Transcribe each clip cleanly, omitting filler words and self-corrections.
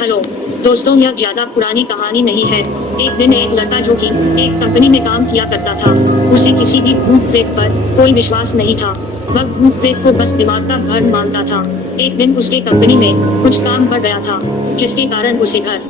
Hello दोस्तों, यह ज्यादा पुरानी कहानी नहीं है। एक दिन एक लड़का जो कि एक कंपनी में काम किया करता था, उसे किसी भी भूत प्रेत पर कोई विश्वास नहीं था। वह भूत प्रेत को बस दिमाग का भ्रम मानता था। एक दिन उसके कंपनी में कुछ काम बढ़ गया था, जिसके कारण उसे घर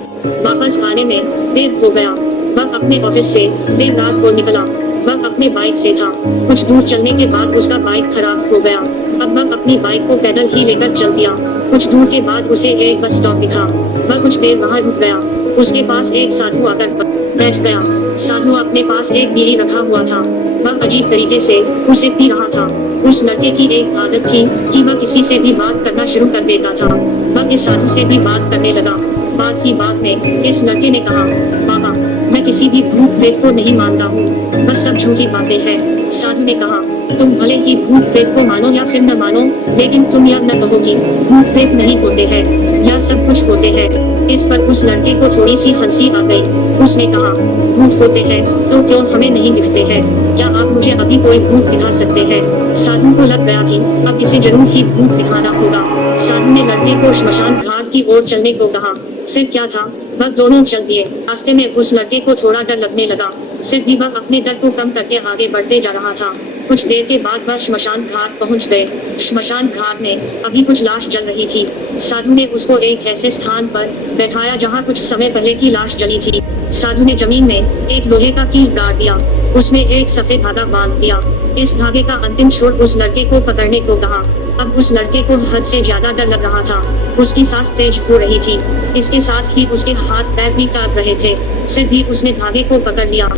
वापस आने में देर हो गया। वह अपने ऑफिस से देर रात को निकला। वह अपने बाइक से था। कुछ दूर चलने के बाद उसका बाइक खराब हो गया। अब वह अपनी बाइक को पैदल ही लेकर चल दिया। कुछ दूर के बाद उसे एक बस स्टॉप दिखा। वह कुछ देर वहाँ रुक गया। उसके पास एक साधु आकर बैठ गया। साधु अपने पास एक बीड़ी रखा हुआ था। वह अजीब तरीके से उसे पी रहा था। उस लड़के की एक आदत थी कि वह किसी से भी बात करना शुरू कर देता था। वह इस साधु से भी बात करने लगा। बात ही बात में इस लड़के ने कहा, बाबा, मैं किसी भी भूत प्रेत को नहीं मानता हूँ, बस सब झूठी बातें हैं। साधु ने कहा, तुम भले ही भूत प्रेत को मानो या फिर न मानो, लेकिन तुम यह न कहो कि भूत प्रेत नहीं होते हैं। यह सब कुछ होते हैं। इस पर उस लड़के को थोड़ी सी हंसी आ गई। उसने कहा, भूत होते हैं तो क्यों हमें नहीं दिखते हैं? क्या आप मुझे अभी कोई भूत दिखा सकते हैं? साधु को लग गया कि अब इसे जरूर ही भूत दिखाना होगा। साधु ने लड़के को श्मशान घाट की ओर चलने को कहा। फिर क्या था, वह दोनों चल दिए। रास्ते में उस लड़के को थोड़ा डर लगने लगा, फिर भी वह अपने डर को कम करके आगे बढ़ते जा रहा था। कुछ देर के बाद वह श्मशान घाट पहुंच गए। श्मशान घाट में अभी कुछ लाश जल रही थी। साधु ने उसको एक ऐसे स्थान पर बैठाया जहां कुछ समय पहले की लाश जली थी। साधु ने जमीन में एक लोहे का कील गाड़ दिया। उसमें एक सफेद धागा बांध दिया। इस धागे का अंतिम छोर उस लड़के को पकड़ने को कहा। अब उस लड़के को हद से ज्यादा डर लग रहा था। उसकी सांस तेज हो रही थी। इसके साथ ही उसके हाथ पैर भी कांप रहे थे। फिर भी उसने धागे को पकड़ लिया।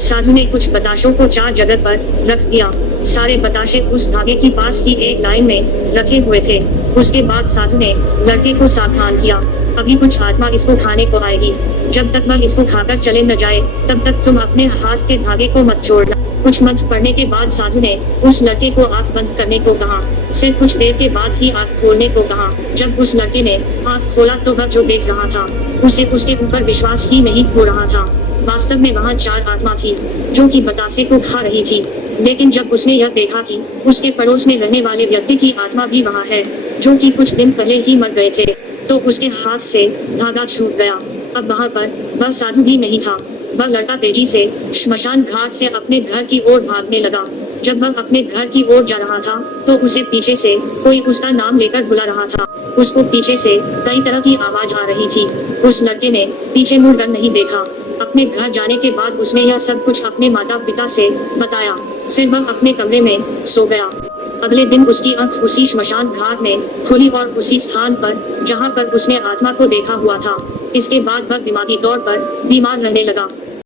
साधु ने कुछ बताशों को 4 जगह पर रख दिया। सारे बताशे उस धागे के पास ही एक लाइन में रखे हुए थे। उसके बाद साधु ने लड़के को सावधान किया, अभी कुछ आत्मा इसको खाने को आएगी। जब तक वह इसको खाकर चले न जाए, तब तक तुम अपने हाथ के धागे को मत छोड़ना। कुछ मंत्र पढ़ने के बाद साधु ने उस लड़के को आंख बंद करने को कहा। फिर कुछ देर के बाद ही आंख खोलने को कहा। जब उस लड़के ने आंख खोला तो वह जो देख रहा था, उसे उसके ऊपर विश्वास ही नहीं हो रहा था। वास्तव में वहाँ 4 आत्मा थी जो कि बतासे को खा रही थी। लेकिन जब उसने यह देखा कि उसके पड़ोस में रहने वाले व्यक्ति की आत्मा भी वहाँ है, जो कि कुछ दिन पहले ही मर गए थे, तो उसके हाथ से धागा छूट गया। अब वहाँ पर वह साधु भी नहीं था। वह लड़का तेजी से श्मशान घाट से अपने घर की ओर भागने लगा। जब वह अपने घर की ओर जा रहा था, तो उसे पीछे से कोई उसका नाम लेकर बुला रहा था। उसको पीछे से कई तरह की आवाज आ रही थी। उस लड़के ने पीछे मुड़कर नहीं देखा। अपने घर जाने के बाद उसने यह सब कुछ अपने माता पिता से बताया। फिर वह अपने कमरे में सो गया। अगले दिन उसकी आंख उसी श्मशान घाट में खुली और उसी स्थान पर जहां पर उसने आत्मा को देखा हुआ था। इसके बाद वह दिमागी तौर पर बीमार रहने लगा।